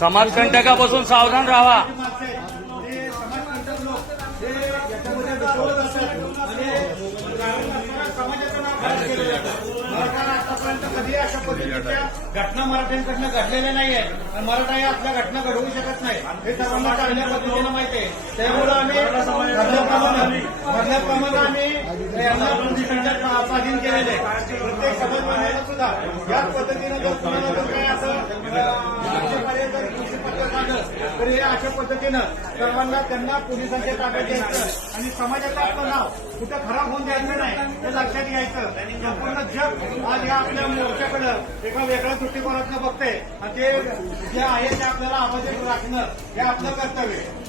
समाजकंटकापासून सावधान राहा. कधी अशा घटना मराठ्यांकडनं घडलेल्या नाहीये. आणि मराठा या आपल्या घटना घडवू शकत नाही. हे सर्वांना चांगल्या पद्धतीनं माहिती आहे. त्यामुळे आम्ही ठरल्याप्रमाणे ठरल्याप्रमाणे आम्ही यांना संघटना स्वाधीन केलेले प्रत्येक समाज बांधवांना सुद्धा याच पद्धतीनं जर तुम्हाला जर काय असं कृषी पद्धत झालं तर हे अशा पद्धतीनं सर्वांना त्यांना पोलिसांच्या ताब्यात द्यायचं आणि समाजाचं आपलं नाव कुठं खराब होऊन द्यायचं नाही हे लक्षात घ्यायचं. संपूर्ण जग आज या आपल्या मोर्चाकडं एका वेगळ्या दृष्टिकोनातनं बघते आणि ते जे आहे ते आपल्याला आवाज राखणं हे आपलं कर्तव्य